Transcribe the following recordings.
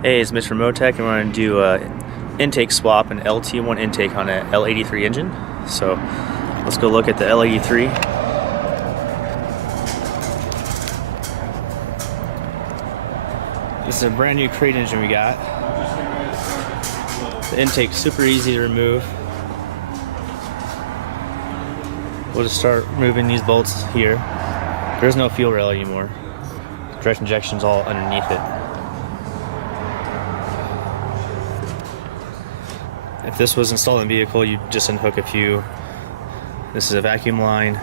Hey, it's Mr. Motec, and we're going to do intake swap, an LT1 intake on an L83 engine. So let's go look at the L83. This is a brand new crate engine we got. The intake's super easy to remove. We'll just start moving these bolts here. There's no fuel rail anymore. Direct injection's all underneath it. If this was installed in the vehicle, you'd just unhook a few. This is a vacuum line.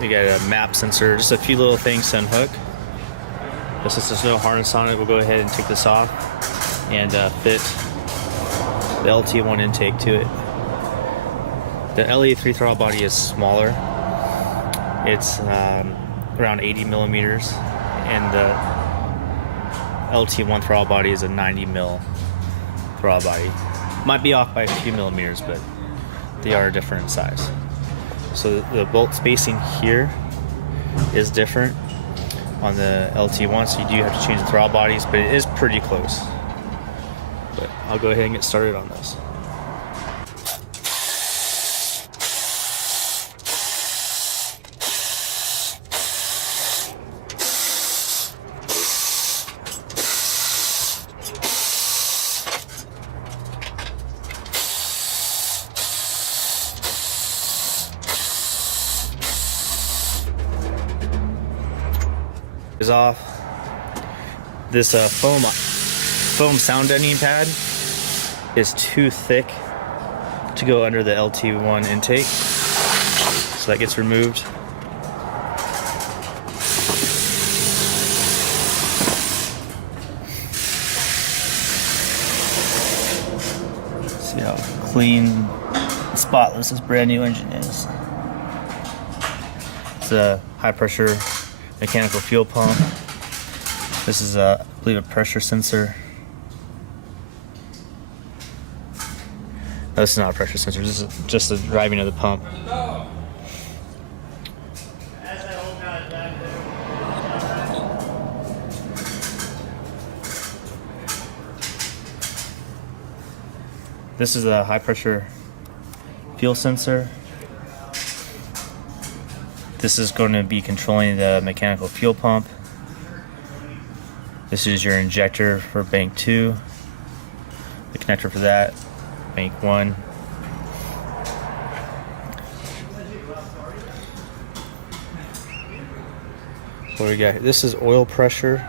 We got a map sensor, just a few little things to unhook. But since there's no harness on it, we'll go ahead and take this off and fit the LT1 intake to it. The L83 throttle body is smaller. It's around 80 millimeters, and the LT1 throttle body is a 90 mil throttle body. Might be off by a few millimeters, but they are different in size. So the bolt spacing here is different on the LT1, so you do have to change the throttle bodies, but it is pretty close. But I'll go ahead and get started on this. Is off. This foam sound deadening pad is too thick to go under the LT1 intake, so that gets removed. See how clean, spotless this brand new engine is. It's a high pressure mechanical fuel pump. This is I believe a pressure sensor. No, this is not a pressure sensor, this is just the driving of the pump. This is a high pressure fuel sensor. This is going to be controlling the mechanical fuel pump. This is your injector for bank 2. The connector for that, bank 1. What do we got here? This is oil pressure.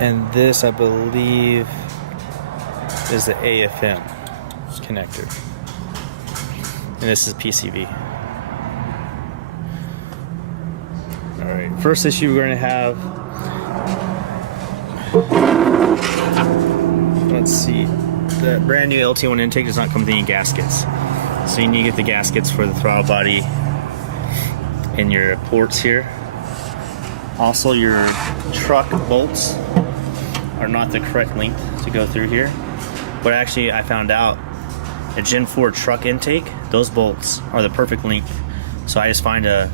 And this, I believe, is the AFM connector. And this is PCV. Alright, first issue we're going to have, let's see, the brand new LT1 intake does not come with any gaskets. So you need to get the gaskets for the throttle body and your ports here. Also, your truck bolts are not the correct length to go through here. But actually, I found out a Gen 4 truck intake, those bolts are the perfect length. So I just find an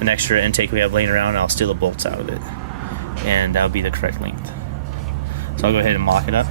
extra intake we have laying around, and I'll steal the bolts out of it, and that'll be the correct length. So I'll go ahead and mock it up.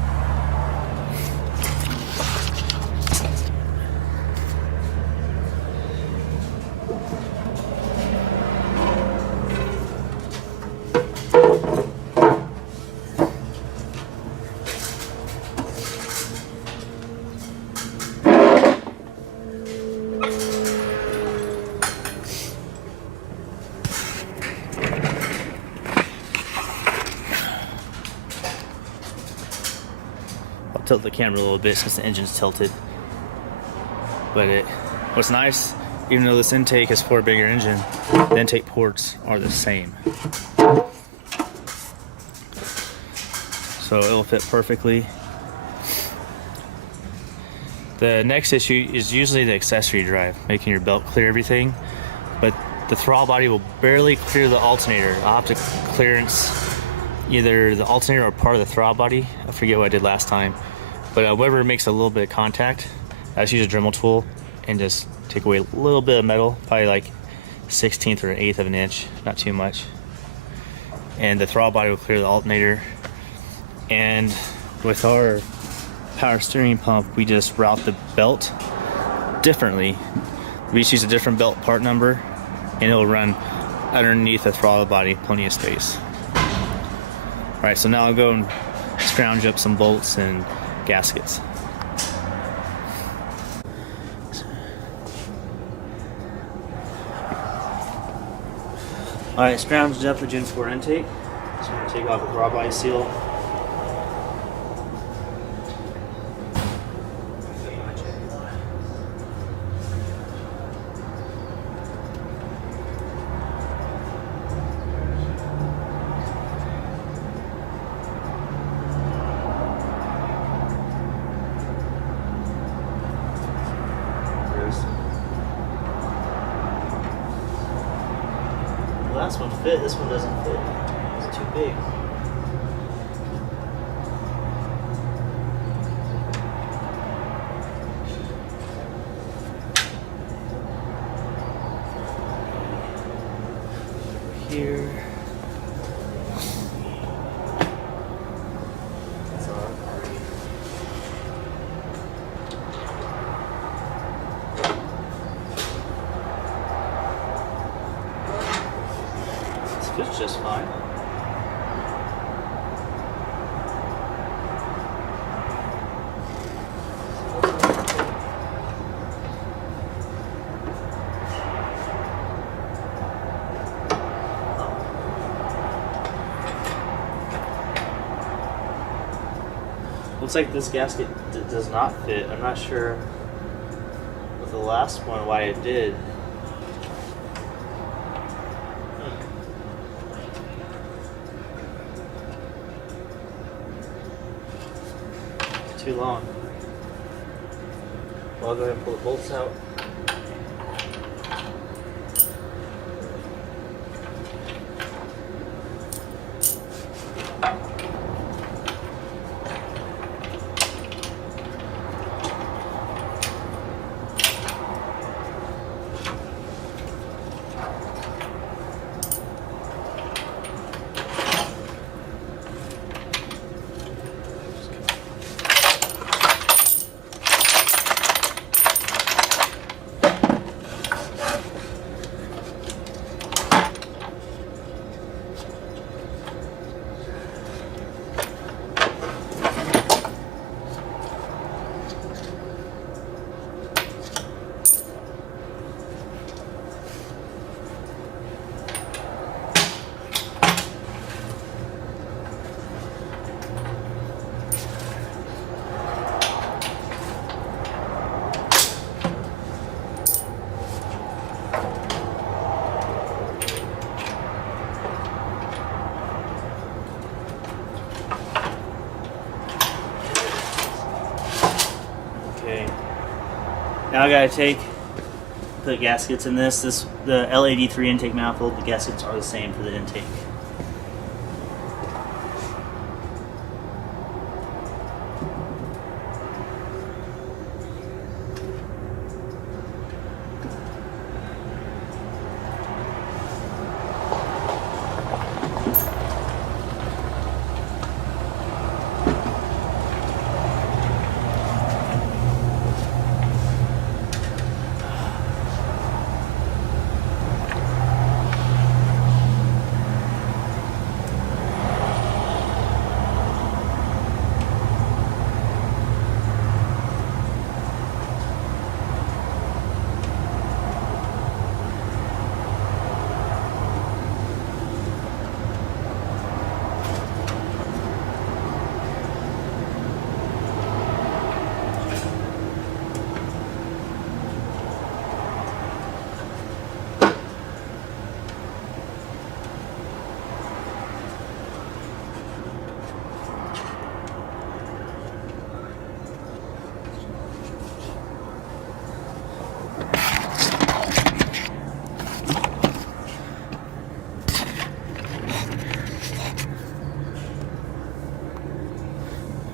Tilt the camera a little bit since the engine's tilted. But what's nice, even though this intake is for a bigger engine, the intake ports are the same. So it'll fit perfectly. The next issue is usually the accessory drive, making your belt clear everything, but the throttle body will barely clear the alternator. I'll have to clearance either the alternator or part of the throttle body. I forget what I did last time. But wherever makes a little bit of contact, I just use a Dremel tool and just take away a little bit of metal, probably like 1/16 or an 1/8 of an inch, not too much. And the throttle body will clear the alternator. And with our power steering pump, we just route the belt differently. We just use a different belt part number, and it'll run underneath the throttle body, plenty of space. Alright, so now I'll go and scrounge up some bolts and gaskets. Alright, scrounged up the Gen 4 intake. So I'm going to take off the throttle body seal. The last one fit, this one doesn't fit. It's too big. Here. That's all right. Fits just fine. Looks like this gasket does not fit. I'm not sure with the last one why it did. Too long. Well, I'll go ahead and pull the bolts out. Now I gotta take the gaskets in this. The L83 intake manifold, the gaskets are the same for the intake.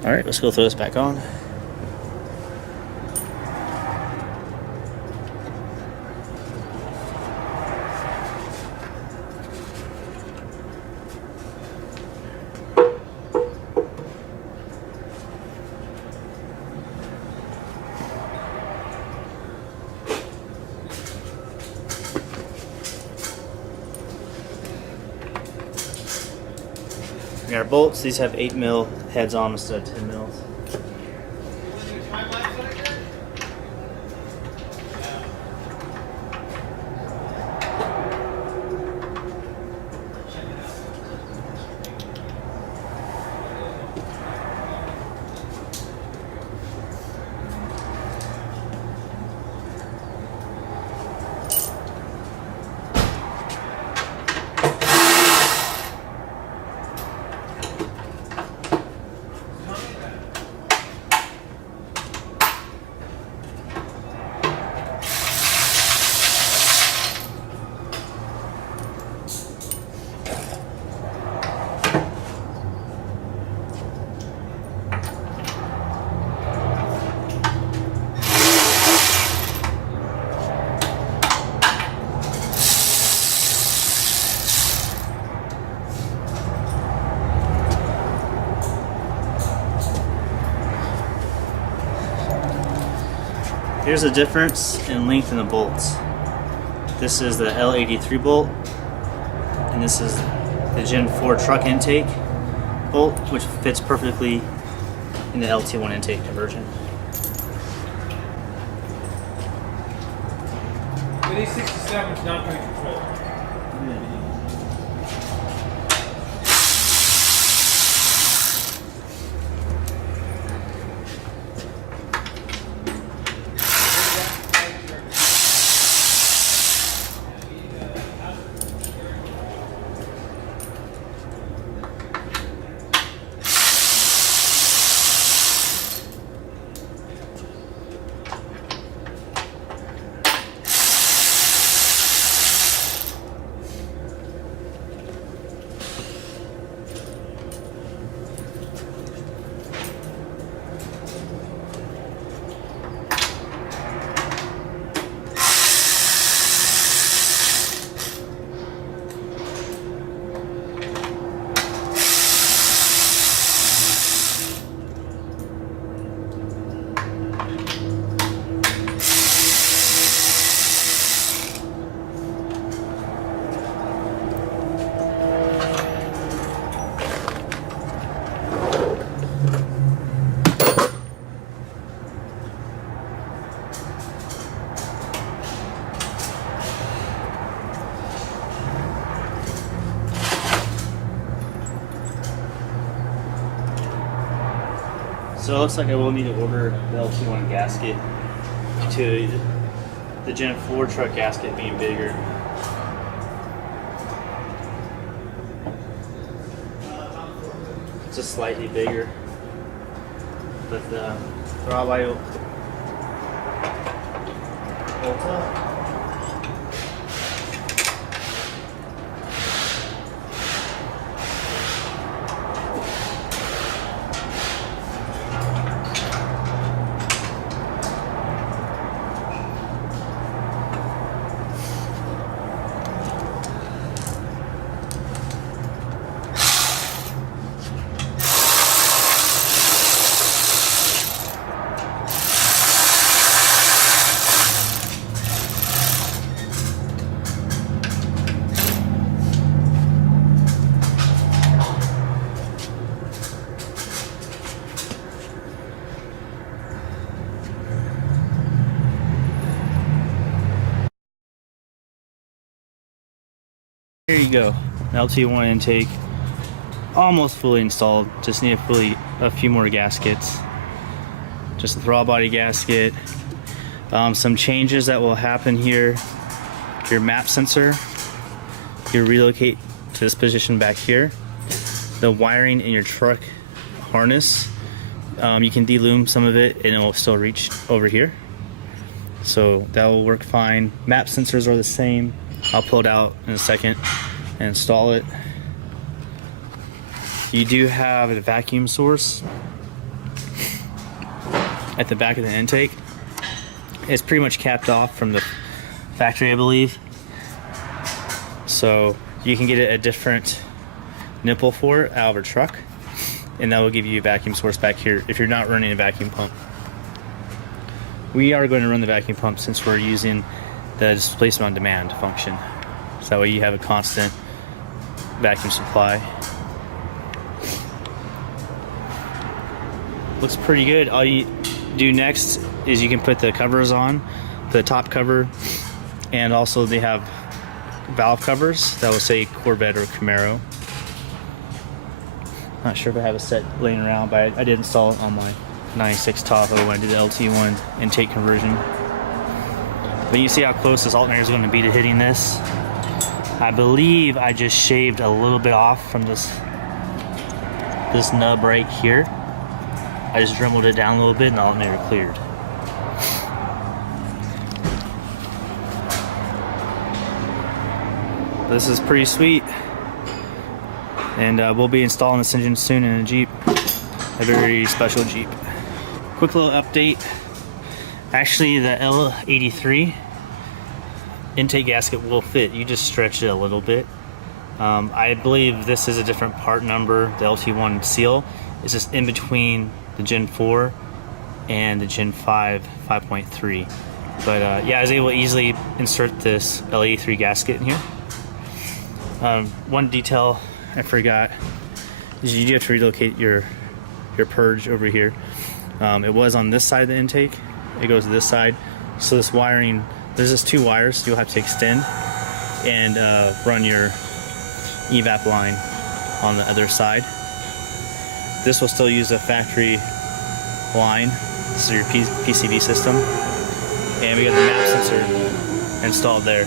All right, let's go throw this back on. And our bolts, these have 8 mil heads on instead of 10 mils. Here's the difference in length in the bolts. This is the L83 bolt, and this is the Gen 4 truck intake bolt, which fits perfectly in the LT1 intake conversion. But these 67 is not going to control. So it looks like I will need to order the LT1 gasket to the Gen 4 truck gasket being bigger. Just slightly bigger, but the throttle body will bolt up. Here you go, LT1 intake, almost fully installed. Just need a few more gaskets. Just the throttle body gasket. Some changes that will happen here. Your map sensor, you relocate to this position back here. The wiring in your truck harness, you can de-loom some of it and it will still reach over here. So that will work fine. Map sensors are the same. I'll pull it out in a second and install it. You do have a vacuum source at the back of the intake. It's pretty much capped off from the factory, I believe. So you can get a different nipple for it out of a truck, and that will give you a vacuum source back here if you're not running a vacuum pump. We are going to run the vacuum pump since we're using the displacement on demand function. So that way you have a constant vacuum supply. looks pretty good. All you do next is you can put the covers on, the top cover, and also they have valve covers that will say Corvette or Camaro. Not sure if I have a set laying around, but I did install it on my 96 Tahoe when I did the LT1 intake conversion. But you see how close this alternator is going to be to hitting this. I believe I just shaved a little bit off from this nub right here. I just dremelled it down a little bit and the alternator cleared. This is pretty sweet. And we'll be installing this engine soon in a Jeep. A very special Jeep. Quick little update. Actually, the L83 intake gasket will fit. You just stretch it a little bit. I believe this is a different part number. The LT1 seal is just in between the Gen 4 and the Gen 5 5.3. But yeah, I was able to easily insert this L83 gasket in here. One detail I forgot is you do have to relocate your purge over here. It was on this side of the intake. It goes to this side. So this wiring, there's just two wires you'll have to extend and run your evap line on the other side. This will still use a factory line. This is your PCB system. And we got the map sensor installed there.